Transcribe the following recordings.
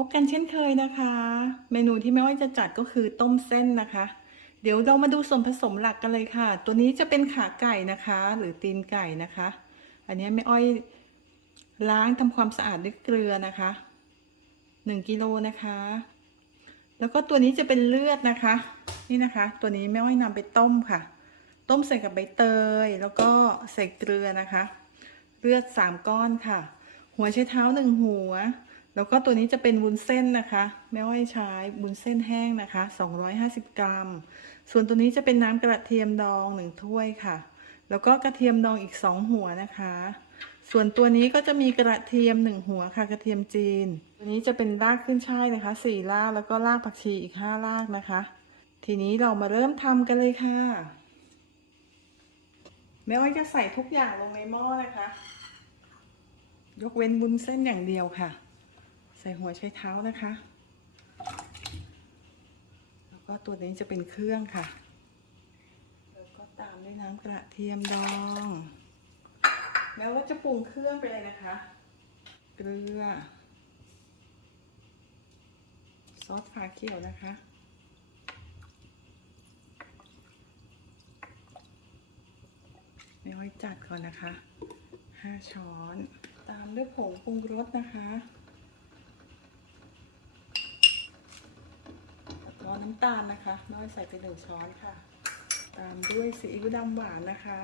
พบกันเช่นเคยนะคะ เมนูที่แม่อ้อยจะจัดก็คือต้มเส้นนะคะ เดี๋ยวเรามาดูส่วนผสมหลักกันเลยค่ะ ตัวนี้จะเป็นขาไก่นะคะ หรือตีนไก่นะคะ อันนี้แม่อ้อยล้างทำความสะอาดด้วยเกลือนะคะหนึ่งกิโลนะคะ แล้วก็ตัวนี้จะเป็นเลือดนะคะ นี่นะคะ ตัวนี้แม่อ้อยนำไปต้มค่ะ ต้มใส่กับใบเตย แล้วก็ใส่เกลือนะคะ เลือดสามก้อนค่ะ หัวใช้เท้าหนึ่งหัว แล้วก็ตัวนี้จะเป็นวุ้นเส้นนะคะแม่อ้อยใช้วุ้นเส้นแห้งนะคะ 250 กรัม ส่วนตัวนี้จะเป็นน้ำกระเทียมดองหนึ่งถ้วยค่ะ แล้วก็กระเทียมดองอีก 2 หัวนะคะ ส่วนตัวนี้ก็จะมีกระเทียมหนึ่งหัวค่ะ กระเทียมจีน ตัวนี้จะเป็นรากขึ้นช่ายนะคะสี่รากแล้วก็รากผักชีอีกห้ารากนะคะ ทีนี้เรามาเริ่มทำกันเลยค่ะแม่อ้อยจะใส่ทุกอย่างลงในหม้อนะคะ ยกเว้นวุ้นเส้นอย่างเดียวค่ะ ส่หัวใช้เท้านะคะ แล้วก็ตัวนี้จะเป็นเครื่องค่ะ แล้วก็ตามด้วยน้ำกระเทียมดองแล้วก็จะปรุงเครื่องไปเลยนะคะ เกลือ ซอสฟ้าเขียวนะคะ ไม่ไว้จัดก่อนนะคะห้าช้อน ตามด้วยผงปรุงรสนะคะ แล้วก็ น้ำตาลนะคะ น้อยใส่ไปหนึ่งช้อนค่ะ ตามด้วยซีอิ๊วดำหวานนะคะ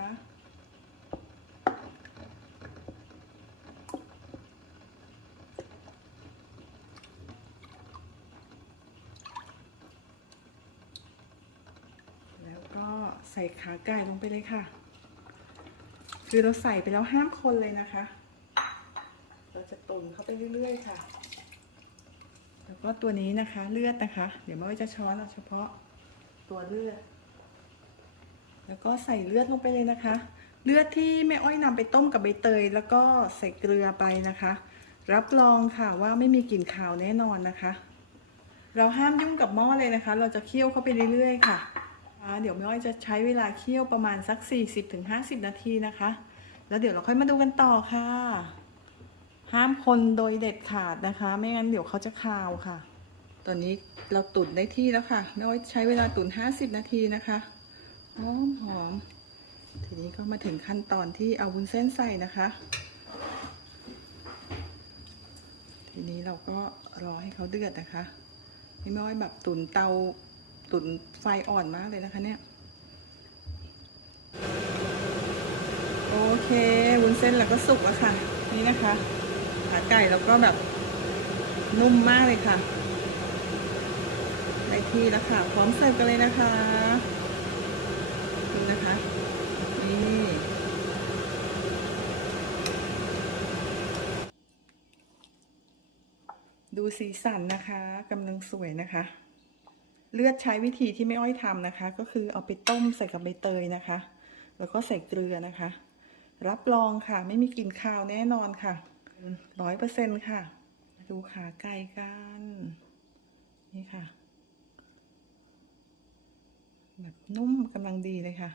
แล้วก็ใส่ขาไก่ลงไปเลยค่ะ คือเราใส่ไปแล้วห้ามคนเลยนะคะ เราจะตุนเข้าไปเรื่อยๆค่ะ วก็ตัวนี้นะคะเลือดนะคะ เดี๋ยวแม่อจะช้อนเอาเฉพาะตัวเลือด แล้วก็ใส่เลือดลงไปเลยนะคะ เลือดที่แม่อ้อยนำไปต้มกับใบเตย แล้วก็ใส่เกลือไปนะคะ รับรองค่ะว่าไม่มีกลิ่นคาวแน่นอนนะคะ เราห้ามยุ่งกับหม้อเลยนะคะ เราจะเคี่ยวเข้าไปเรื่อยๆค่ะเดี๋ยวแม่อ้อยจะใช้เวลาเคี่ยวประมาณสัก 40-50 นาทีนะคะ แล้วเดี๋ยวเราค่อยมาดูกันต่อค่ะ ห้ามคนโดยเด็ดขาดนะคะ ไม่งั้นเดี๋ยวเขาจะคาวค่ะ ตอนนี้เราตุ๋นได้ที่แล้วค่ะแม่อ้อยใช้เวลาตุ๋น50 นาทีนะคะหอมหอม ทีนี้ก็มาถึงขั้นตอนที่เอาวุ้นเส้นใส่นะคะ ทีนี้เราก็รอให้เขาเดือดนะคะพี่น้อยแบบตุ๋นเตาตุ๋นไฟอ่อนมากเลยนะคะเนี่ย โอเควุ้นเส้นเราก็สุกแล้วค่ะ นี่นะคะ ขาไก่แล้วก็แบบนุ่มมากเลยค่ะได้ที่แล้วค่ะ พร้อมเสิร์ฟกันเลยนะคะดูนะคะนี่ดูสีสันนะคะกำลังสวยนะคะ เลือดใช้วิธีที่ไม่อ้อยทำนะคะ ก็คือเอาไปต้มใส่กับใบเตยนะคะ แล้วก็ใส่เกลือนะคะ รับรองค่ะ ไม่มีกลิ่นคาวแน่นอนค่ะ ร้อยเปอร์เซ็นค่ะ ดูขาไก่กัน นี่ค่ะ แบบนุ่มกำลังดีเลยค่ะ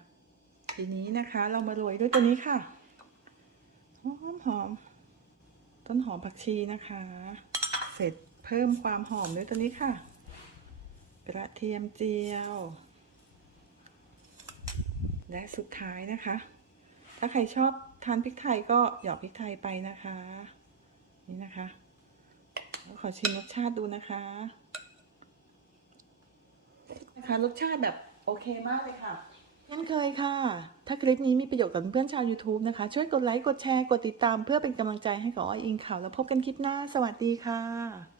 ทีนี้นะคะเรามาโรยด้วยตัวนี้ค่ะ หอมหอม ต้นหอมผักชีนะคะ เสร็จเพิ่มความหอมด้วยตัวนี้ค่ะ กระเทียมเจียว และสุดท้ายนะคะถ้าใครชอบทานพริกไทยก็หยอดพริกไทยไปนะคะ นี่นะคะแล้วขอชิมรสชาติดูนะคะ นะคะรสชาติแบบโอเคมากเลยค่ะเช่นเคยค่ะ ถ้าคลิปนี้มีประโยชน์กับเพื่อนชาว YouTube นะคะ ช่วยกดไลค์ กดแชร์ กดติดตามเพื่อเป็นกำลังใจให้กับอ้อยอิงข่าว แล้วพบกันคลิปหน้า สวัสดีค่ะ